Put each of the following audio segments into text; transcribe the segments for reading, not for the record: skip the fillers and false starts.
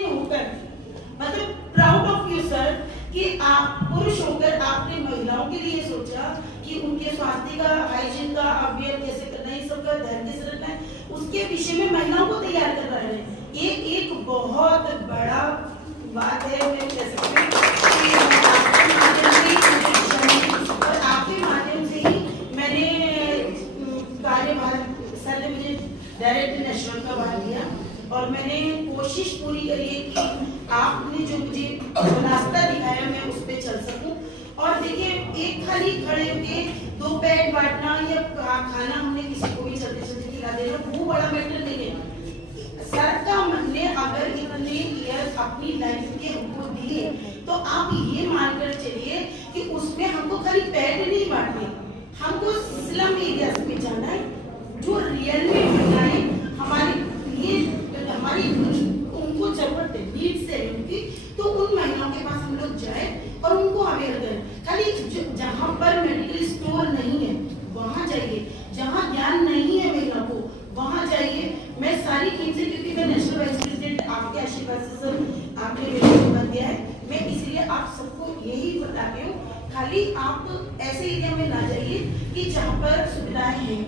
होकर मतलब proud of you sir कि आप पुरुष होकर आपने महिलाओं के लिए सोचा कि उनके स्वास्थ्य का, हाइजीन का अवेयर कैसे करना है, सबका ध्यान कैसे रखना है, उसके विषय में महिलाओं को तैयार कर रहे हैं। ये एक बहुत बड़ा बात है। मैं कह सकती हूँ और आपके माध्यम से ही मैंने कार्यभार, सर ने मुझे डायरेक्ट नेशनल का भार दिया और मैंने कोशिश पूरी करी है कि आपने जो मुझे रास्ता दिखाया मैं उस पर चल सकूं। और देखिए, एक खाली खड़े होके 2 पैड बांटना या खाना हमने किसी को भी चलते चलते खिला देना, वो बड़ा मैटर नहीं है। सर का मन ने अगर इतने ईयर अपनी लाइफ के हमको दिए तो आप ये मानकर चलिए कि उसमें हमको खाली पैड नहीं बांटने, हमको स्लम एरियाज में जाना है, जो रियल में महिलाएं हमारी ये हमारी उनको जरूरत है, नीड्स है उनकी, तो उन महिलाओं के पास हम लोग जाए और उनको अवेयर करें। खाली जहाँ पर मेडिकल स्टोर नहीं है वहाँ जाइए, जहाँ ज्ञान नहीं है महिला को वहाँ जाइए। मैं सारी टीम से, क्योंकि मैं नेशनल वाइस प्रेसिडेंट आपके आशीर्वाद से सर आपने मेरे को मत दिया है, मैं इसलिए आप सबको यही बताती हूँ, खाली आप ऐसे एरिया में ना जाइए कि जहाँ पर सुविधाएं हैं,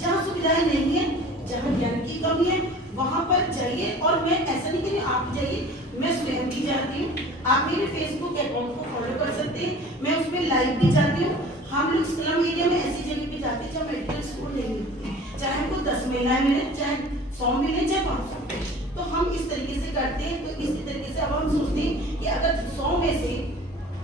जहाँ सुविधाएं नहीं है, जहाँ ज्ञान की कमी है वहां पर जाइए। और मैं ऐसा नहीं कि आप जाइए, मैं स्वयं भी जाती हूँ, आप मेरे फेसबुक अकाउंट को फॉलो कर सकते हैं, मैं उसमें लाइव भी जाती हूँ। हम लोग स्लम एरिया में ऐसी जगह पे जाते हैं जहाँ मेडिकल स्टोर नहीं मिलती, चाहे हमको 10 महिलाएं मिले, चाहे 100 मिले, चाहे 500, तो हम इस तरीके से करते हैं। तो इसी तरीके से अब हम सोचते हैं कि अगर 100 में से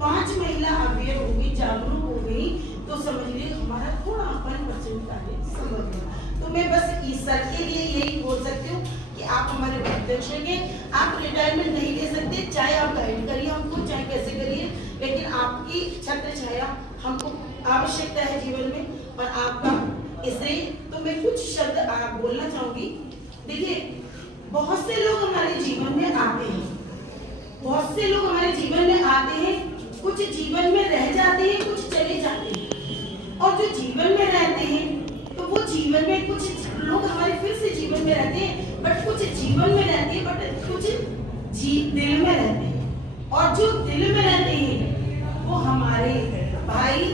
5 महिला अवेयर होगी, जागरूक हो गई, तो समझ लीजिए हमारा थोड़ा 5% कार्य संभव है। तो मैं बस इस सर के लिए यही बोल सकती हूँ कि आप हमारे अध्यक्ष हैं, आप रिटायरमेंट नहीं ले सकते, चाहे आप गाइड करिए हमको, चाहे कैसे करिए, लेकिन आपकी छत्र छाया हमको आवश्यकता है जीवन में और आपका। इसलिए तो मैं कुछ शब्द आप बोलना चाहूंगी। देखिए, बहुत से लोग हमारे जीवन में आते हैं, बहुत से लोग हमारे जीवन में आते हैं, कुछ जीवन में रह जाते हैं, कुछ चले जाते हैं। और जो जीवन में रहते हैं तो वो जीवन में, कुछ लोग हमारे फिर से जीवन में रहते हैं, बट कुछ जीवन में रहते हैं, बट कुछ दिल में रहते हैं। और जो दिल में रहते हैं वो हमारे भाई,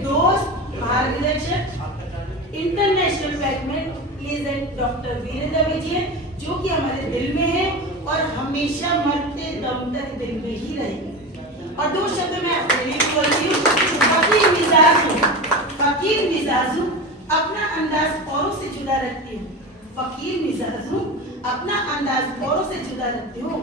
दोस्त, मार्गदर्शक, international batsman legend doctor Virendra Vijay, जो कि हमारे दिल में है और हमेशा मरते दम तक दिल में ही रहेंगे। और 2 शब्द मैं अपने लिए बोलती हूँ, फकीर मिजाज हूँ, फकीर मिजाज हूँ, अपना अंदाज औरों से जुदा रखती हूँ। फकीर मिजाज हूँ, अपना अंदाज औरों से जुदा रखती हूँ।